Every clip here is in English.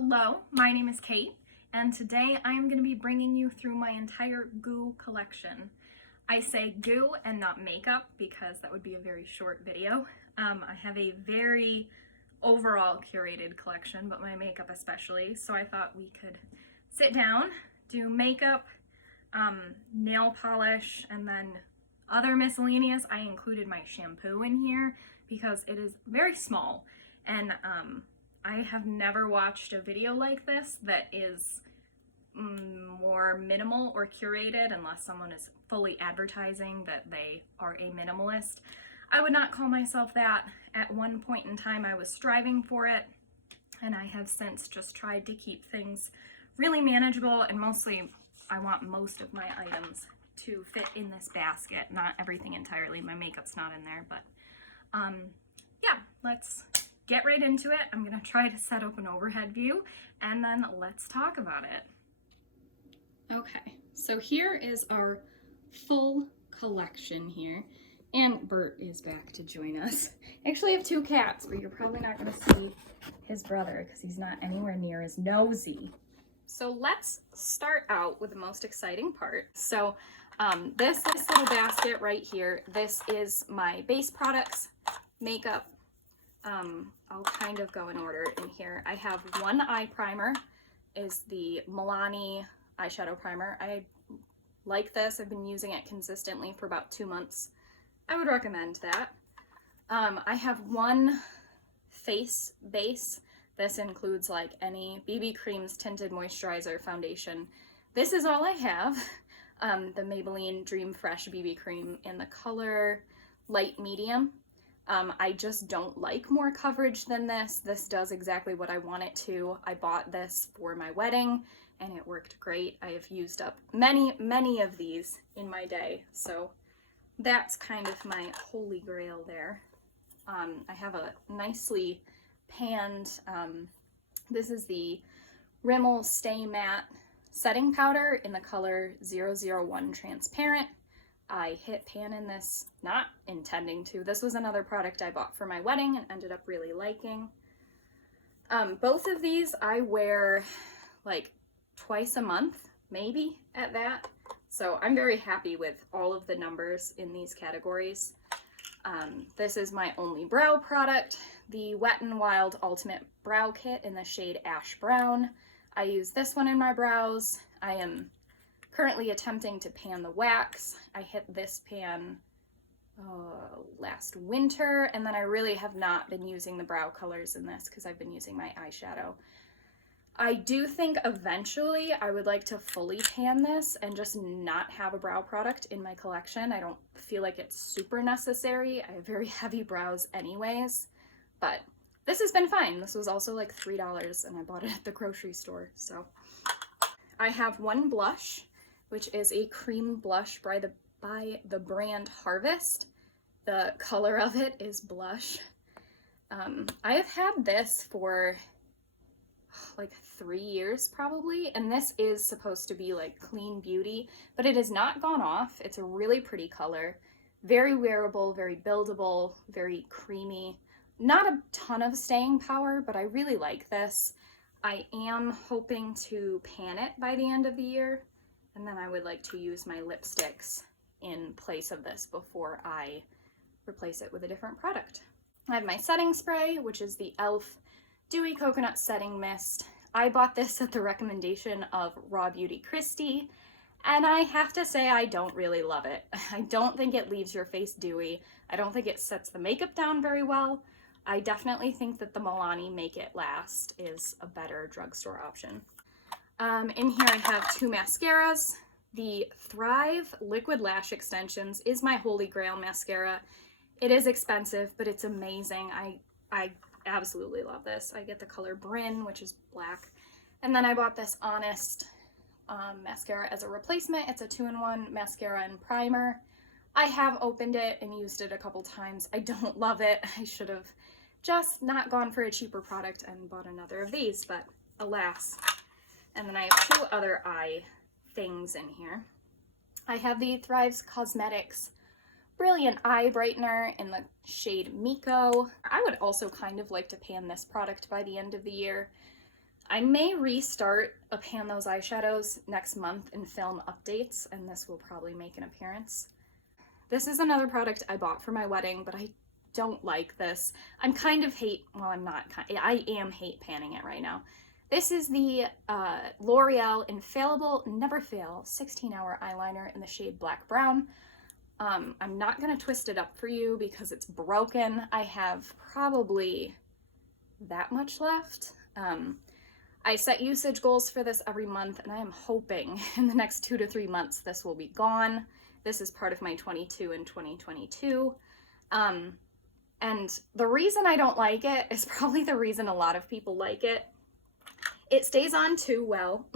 Hello, my name is Kate, and today I am going to be bringing you through my entire goo collection. I say goo and not makeup because that would be a very short video. I have a very overall curated collection, but my makeup especially, so I thought we could sit down, do makeup, nail polish, and then other miscellaneous. I included my shampoo in here because it is very small, and I have never watched a video like this that is more minimal or curated unless someone is fully advertising that they are a minimalist. I would not call myself that. At one point in time I was striving for it, and I have since just tried to keep things really manageable, and mostly I want most of my items to fit in this basket. Not everything entirely, my makeup's not in there, but yeah, let's get right into it. I'm gonna try to set up an overhead view and then let's talk about it. Okay, so here is our full collection here. And Bert is back to join us. I actually have two cats, but you're probably not gonna see his brother because he's not anywhere near as nosy. So let's start out with the most exciting part. So this little basket right here, this is my base products, makeup. I'll kind of go in order in here. I have one eye primer, is the Milani eyeshadow primer. I like this. I've been using it consistently for about 2 months. I would recommend that. I have one face base. This includes like any BB creams, tinted moisturizer, foundation. This is all I have. The Maybelline Dream Fresh BB cream in the color light medium. I just don't like more coverage than this. This does exactly what I want it to. I bought this for my wedding and it worked great. I have used up many of these in my day, so that's kind of my holy grail there. I have a nicely panned, this is the Rimmel Stay Matte setting powder in the color 001 Transparent. I hit pan in this, not intending to. This was another product I bought for my wedding and ended up really liking. Both of these I wear like twice a month, maybe at that. So I'm very happy with all of the numbers in these categories. This is my only brow product, the Wet n Wild Ultimate Brow Kit in the shade Ash Brown. I use this one in my brows. I am currently attempting to pan the wax. I hit this pan last winter, and then I really have not been using the brow colors in this because I've been using my eyeshadow. I do think eventually I would like to fully pan this and just not have a brow product in my collection. I don't feel like it's super necessary. I have very heavy brows anyways, but this has been fine. This was also like $3 and I bought it at the grocery store. So I have one blush, which is a cream blush by the brand Harvest. The color of it is blush. I have had this for like 3 years probably, and this is supposed to be like clean beauty, but it has not gone off. It's a really pretty color, very wearable, very buildable, very creamy. Not a ton of staying power, but I really like this. I am hoping to pan it by the end of the year, and then I would like to use my lipsticks in place of this before I replace it with a different product. I have my setting spray, which is the e.l.f. Dewy Coconut Setting Mist. I bought this at the recommendation of Raw Beauty Christy, and I have to say I don't really love it. I don't think it leaves your face dewy. I don't think it sets the makeup down very well. I definitely think that the Milani Make It Last is a better drugstore option. In here I have two mascaras. The Thrive Liquid Lash Extensions is my holy grail mascara. It is expensive, but it's amazing. I absolutely love this. I get the color Bryn, which is black. And then I bought this Honest mascara as a replacement. It's a 2-in-1 mascara and primer. I have opened it and used it a couple times. I don't love it. I should have just not gone for a cheaper product and bought another of these, but alas. And then I have two other eye things in here. I have the Thrive's Cosmetics Brilliant Eye Brightener in the shade Miko. I would also kind of like to pan this product by the end of the year. I may restart a Pan Those Eyeshadows next month and film updates, and this will probably make an appearance. This is another product I bought for my wedding, but I don't like this. I'm kind of well, I'm not, I am hate panning it right now. This is the L'Oreal Infallible Never Fail 16-hour eyeliner in the shade Black Brown. I'm not gonna twist it up for you because it's broken. I have probably that much left. I set usage goals for this every month, and I am hoping in the next 2 to 3 months this will be gone. This is part of my 22 and 2022. And the reason I don't like it is probably the reason a lot of people like it. It stays on too well.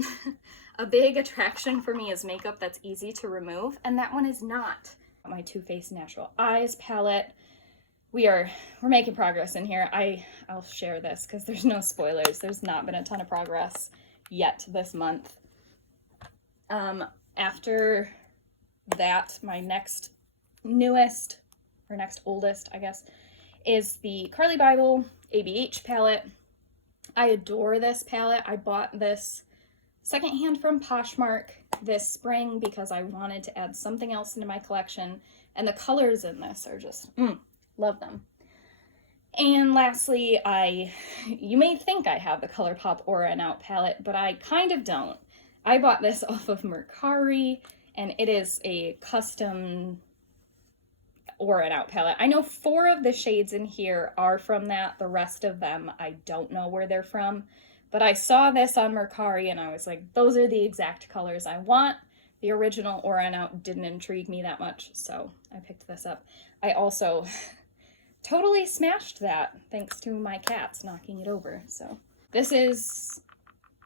A big attraction for me is makeup that's easy to remove, and that one is not. My Too Faced Natural Eyes palette. We're making progress in here. I'll share this because there's no spoilers. There's not been a ton of progress yet this month. After that, my next newest, or next oldest, I guess, is the Carly Bible ABH palette. I adore this palette. I bought this secondhand from Poshmark this spring because I wanted to add something else into my collection, and the colors in this are just, love them. And lastly, you may think I have the ColourPop Aura and Out palette, but I kind of don't. I bought this off of Mercari, and it is a custom Aura and Out palette. I know 4 of the shades in here are from that. The rest of them, I don't know where they're from. But I saw this on Mercari, and I was like, those are the exact colors I want. The original Aura and Out didn't intrigue me that much, so I picked this up. I also totally smashed that thanks to my cats knocking it over. So this is,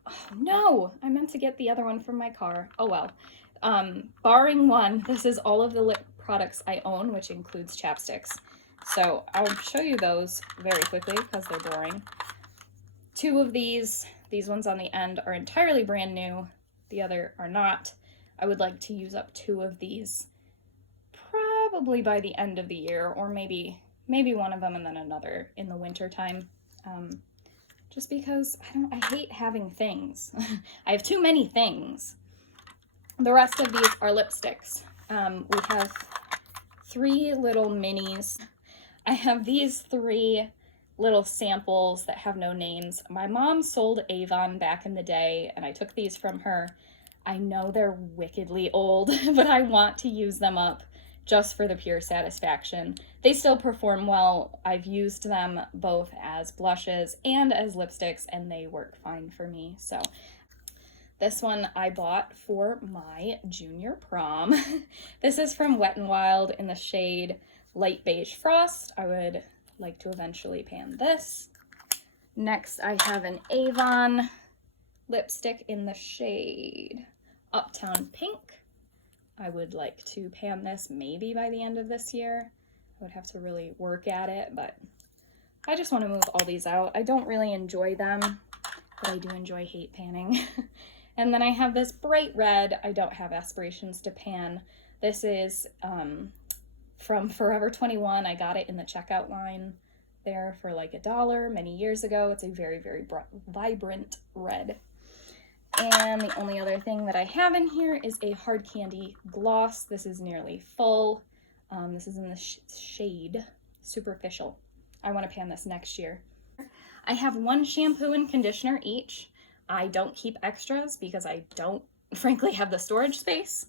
oh no, I meant to get the other one from my car. Oh well. Barring one, this is all of the lip products I own, which includes chapsticks. So I'll show you those very quickly because they're boring. 2 of these ones on the end are entirely brand new. The other are not. I would like to use up 2 of these probably by the end of the year, or maybe one of them and then another in the winter time. Just because I hate having things. I have too many things. The rest of these are lipsticks. We have 3 little minis. I have these 3 little samples that have no names. My mom sold Avon back in the day, and I took these from her. I know they're wickedly old, but I want to use them up just for the pure satisfaction. They still perform well. I've used them both as blushes and as lipsticks, and they work fine for me. So this one I bought for my junior prom. This is from Wet n Wild in the shade Light Beige Frost. I would like to eventually pan this. Next, I have an Avon lipstick in the shade Uptown Pink. I would like to pan this maybe by the end of this year. I would have to really work at it, but I just want to move all these out. I don't really enjoy them, but I do enjoy hate panning. And then I have this bright red. I don't have aspirations to pan. This is from Forever 21. I got it in the checkout line there for like $1 many years ago. It's a very, very vibrant red. And the only other thing that I have in here is a hard candy gloss. This is nearly full. This is in the shade Superficial. I want to pan this next year. I have 1 shampoo and conditioner each. I don't keep extras because I don't, frankly, have the storage space.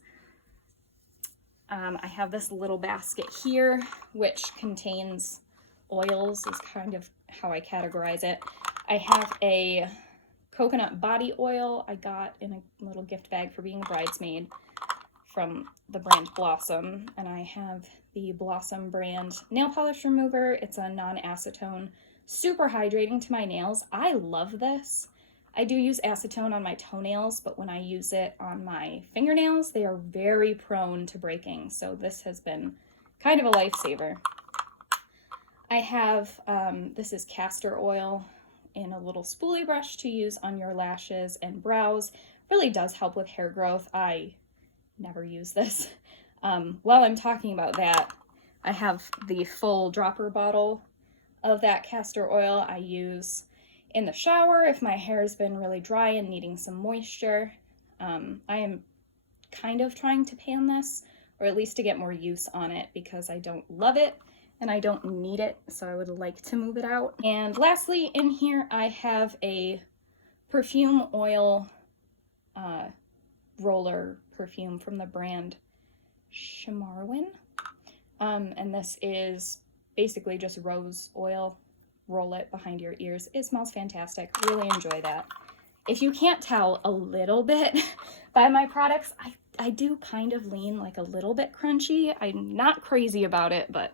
I have this little basket here, which contains oils, is kind of how I categorize it. I have a coconut body oil I got in a little gift bag for being a bridesmaid from the brand Blossom, and I have the Blossom brand nail polish remover. It's a non-acetone, super hydrating to my nails. I love this. I do use acetone on my toenails, but when I use it on my fingernails, they are very prone to breaking, so this has been kind of a lifesaver. I have, this is castor oil in a little spoolie brush to use on your lashes and brows. Really does help with hair growth. I never use this. While I'm talking about that, I have the full dropper bottle of that castor oil I use in the shower if my hair's been really dry and needing some moisture. I am kind of trying to pan this, or at least to get more use on it, because I don't love it and I don't need it, so I would like to move it out. And lastly, in here I have a perfume oil roller perfume from the brand Shamarwin. And this is basically just rose oil. Roll it behind your ears. It smells fantastic. Really enjoy that. If you can't tell a little bit by my products, I do kind of lean like a little bit crunchy. I'm not crazy about it, but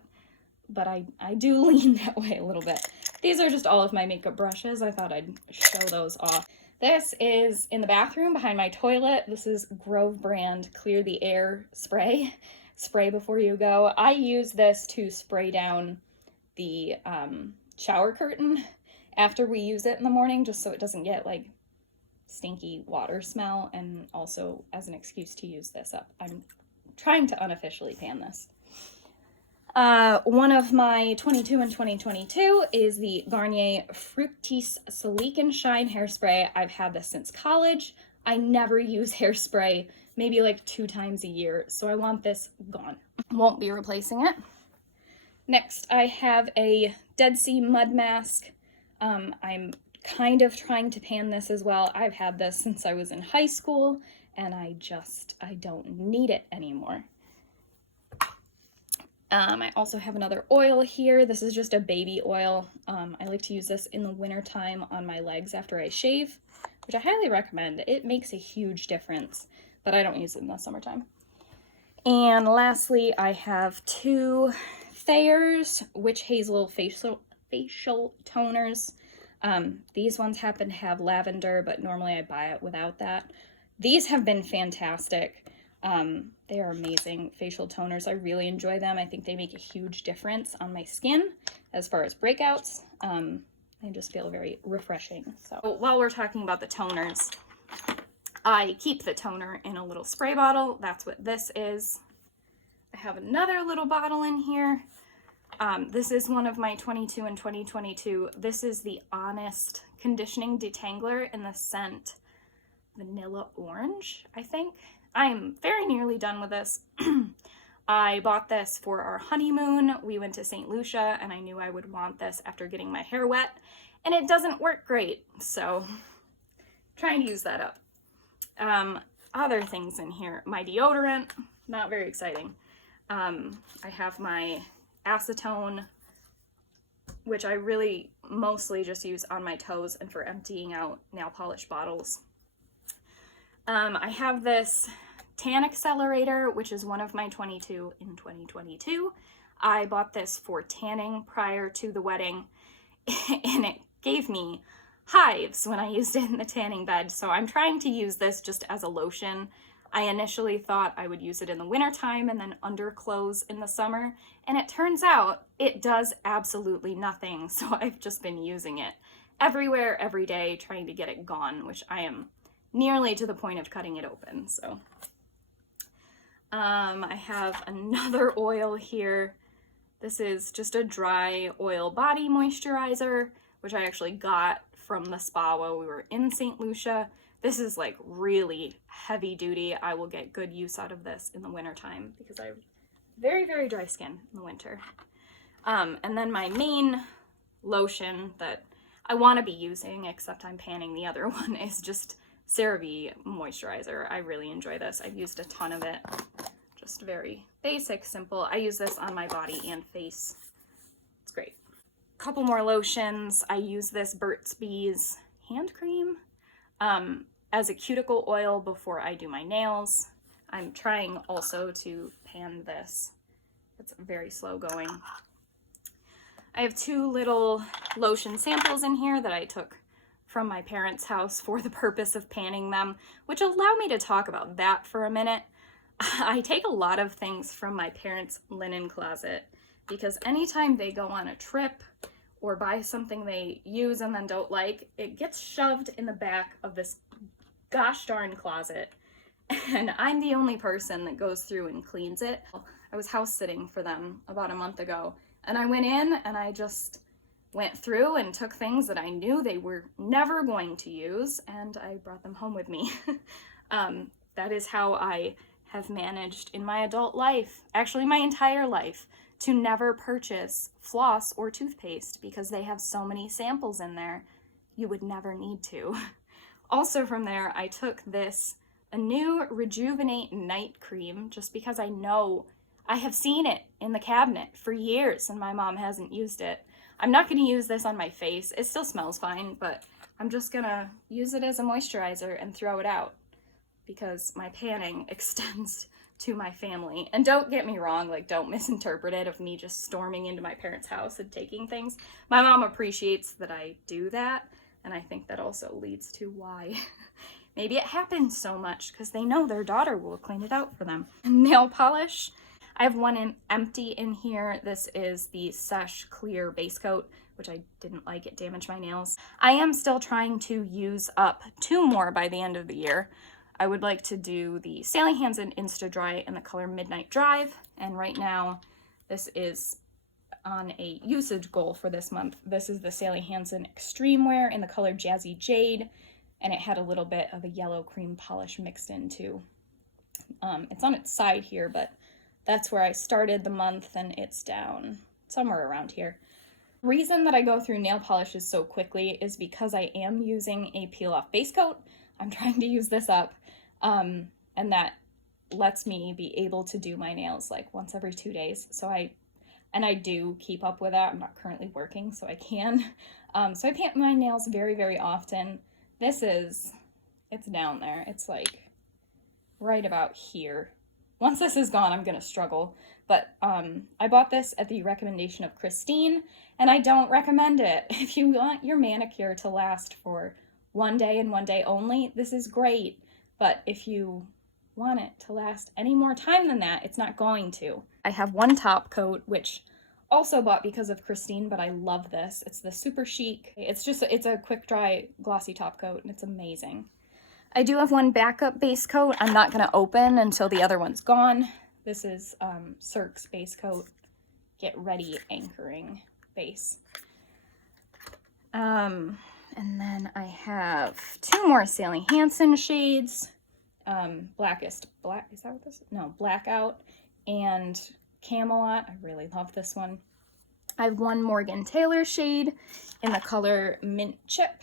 I do lean that way a little bit. These are just all of my makeup brushes. I thought I'd show those off. This is in the bathroom behind my toilet. This is Grove brand Clear the Air spray. Spray before you go. I use this to spray down the shower curtain after we use it in the morning, just so it doesn't get like stinky water smell, and also as an excuse to use this up. I'm trying to unofficially pan this. One of my 22 and 2022 is the Garnier Fructis Sleek and Shine Hairspray. I've had this since college. I never use hairspray, maybe like 2 times a year, so I want this gone. Won't be replacing it. Next, I have a Dead Sea Mud Mask. I'm kind of trying to pan this as well. I've had this since I was in high school, and I don't need it anymore. I also have another oil here. This is just a baby oil. I like to use this in the wintertime on my legs after I shave, which I highly recommend. It makes a huge difference, but I don't use it in the summertime. And lastly, I have 2 Thayer's Witch Hazel facial toners. These ones happen to have lavender, but normally I buy it without that. These have been fantastic. They are amazing facial toners. I really enjoy them. I think they make a huge difference on my skin as far as breakouts. I just feel very refreshing. So while we're talking about the toners, I keep the toner in a little spray bottle. That's what this is. I have another little bottle in here. This is one of my 22 and 2022. This is the Honest Conditioning Detangler in the scent Vanilla Orange, I think. I'm very nearly done with this. I bought this for our honeymoon. We went to St. Lucia, and I knew I would want this after getting my hair wet, and it doesn't work great, so trying to use that up. Other things in here. My deodorant, not very exciting. I have my acetone, which I really mostly just use on my toes and for emptying out nail polish bottles. I have this tan accelerator, which is one of my 22 in 2022. I bought this for tanning prior to the wedding, and it gave me hives when I used it in the tanning bed, so I'm trying to use this just as a lotion. I initially thought I would use it in the wintertime and then under clothes in the summer, and it turns out it does absolutely nothing, so I've just been using it everywhere, every day, trying to get it gone, which I am nearly to the point of cutting it open. So I have another oil here. This is just a dry oil body moisturizer, which I actually got from the spa while we were in St. Lucia. This is like really heavy duty. I will get good use out of this in the wintertime because I have very, very dry skin in the winter. And then my main lotion that I want to be using, except I'm panning the other one, is just CeraVe moisturizer. I really enjoy this. I've used a ton of it. Just very basic, simple. I use this on my body and face. It's great. A couple more lotions. I use this Burt's Bees hand cream as a cuticle oil before I do my nails. I'm trying also to pan this. It's very slow going. I have 2 little lotion samples in here that I took from my parents' house for the purpose of panning them, which allow me to talk about that for a minute. I take a lot of things from my parents' linen closet because anytime they go on a trip or buy something they use and then don't like, it gets shoved in the back of this gosh darn closet, and I'm the only person that goes through and cleans it. I was house sitting for them about a month ago, and I went in and I just went through and took things that I knew they were never going to use, and I brought them home with me. That is how I have managed in my adult life, actually my entire life, to never purchase floss or toothpaste because they have so many samples in there you would never need to. Also from there, I took a new Rejuvenate Night Cream just because I know I have seen it in the cabinet for years and my mom hasn't used it. I'm not going to use this on my face. It still smells fine, but I'm just going to use it as a moisturizer and throw it out because my panning extends to my family. And don't get me wrong, like, don't misinterpret it of me just storming into my parents' house and taking things. My mom appreciates that I do that, and I think that also leads to why maybe it happens so much, because they know their daughter will clean it out for them. Nail polish. I have one empty in here. This is the Sesh Clear Base Coat, which I didn't like. It damaged my nails. I am still trying to use up 2 more by the end of the year. I would like to do the Sally Hansen Insta Dry in the color Midnight Drive, and right now this is on a usage goal for this month. This is the Sally Hansen Extreme Wear in the color Jazzy Jade, and it had a little bit of a yellow cream polish mixed in too. It's on its side here, but that's where I started the month, and it's down somewhere around here. The reason that I go through nail polishes so quickly is because I am using a peel-off base coat. I'm trying to use this up, and that lets me be able to do my nails like once every 2 days. So I do keep up with that. I'm not currently working, so I can. So I paint my nails very, very often. It's down there. It's like right about here. Once this is gone, I'm gonna struggle. But I bought this at the recommendation of Christine, and I don't recommend it. If you want your manicure to last for 1 day and 1 day only, this is great. But if you want it to last any more time than that, it's not going to. I have one top coat, which also bought because of Christine, but I love this. It's the Super Chic. It's a quick dry glossy top coat, and it's amazing. I do have one backup base coat I'm not going to open until the other one's gone. This is Cirque's base coat, Get Ready Anchoring Base. And then I have 2 more Sally Hansen shades. Is that what this is? No, Blackout and Camelot. I really love this one. I have 1 Morgan Taylor shade in the color Mint Chip.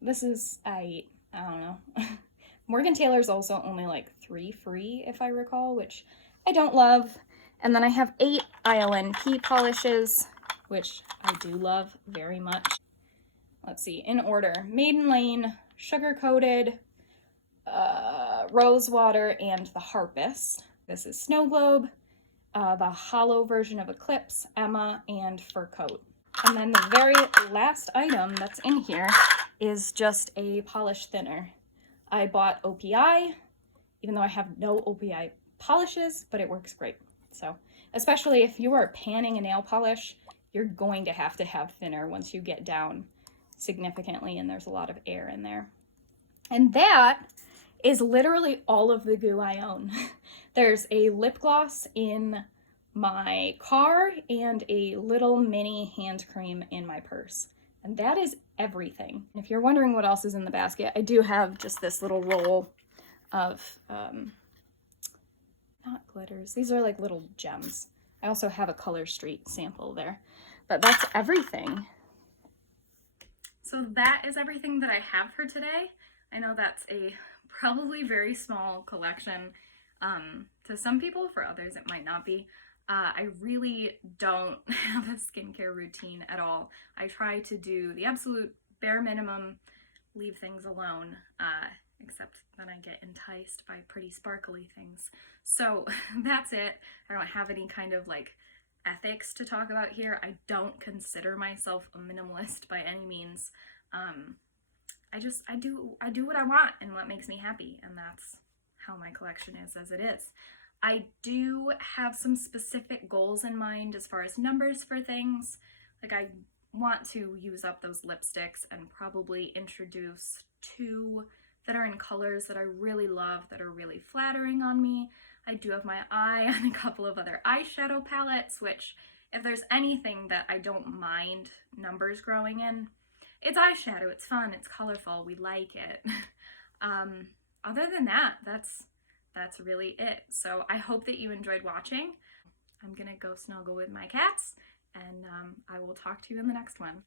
This is, I don't know. Morgan Taylor's also only like 3 free, if I recall, which I don't love. And then I have 8 ILNP polishes, which I do love very much. Let's see, in order: Maiden Lane, Sugar Coated, Rosewater, and the Harpist. This is Snow Globe, the hollow version of Eclipse, Emma, and Fur Coat. And then the very last item that's in here is just a polish thinner. I bought OPI, even though I have no OPI polishes, but it works great. So, especially if you are panning a nail polish, you're going to have thinner once you get down significantly, and there's a lot of air in there. And that is literally all of the goo I own. There's a lip gloss in my car and a little mini hand cream in my purse. And that is everything. And if you're wondering what else is in the basket, I do have just this little roll of, not glitters, these are like little gems. I also have a Color Street sample there, but that's everything. So that is everything that I have for today. I know that's a probably very small collection to some people. For others, it might not be. I really don't have a skincare routine at all. I try to do the absolute bare minimum, leave things alone, except then I get enticed by pretty sparkly things. So that's it. I don't have any kind of like ethics to talk about here. I don't consider myself a minimalist by any means. I do what I want and what makes me happy, and that's how my collection is as it is. I do have some specific goals in mind as far as numbers for things. Like, I want to use up those lipsticks and probably introduce 2 that are in colors that I really love, that are really flattering on me. I do have my eye on a couple of other eyeshadow palettes, which if there's anything that I don't mind numbers growing in, it's eyeshadow. It's fun, it's colorful, we like it. Other than that, that's really it. So I hope that you enjoyed watching. I'm gonna go snuggle with my cats, and I will talk to you in the next one.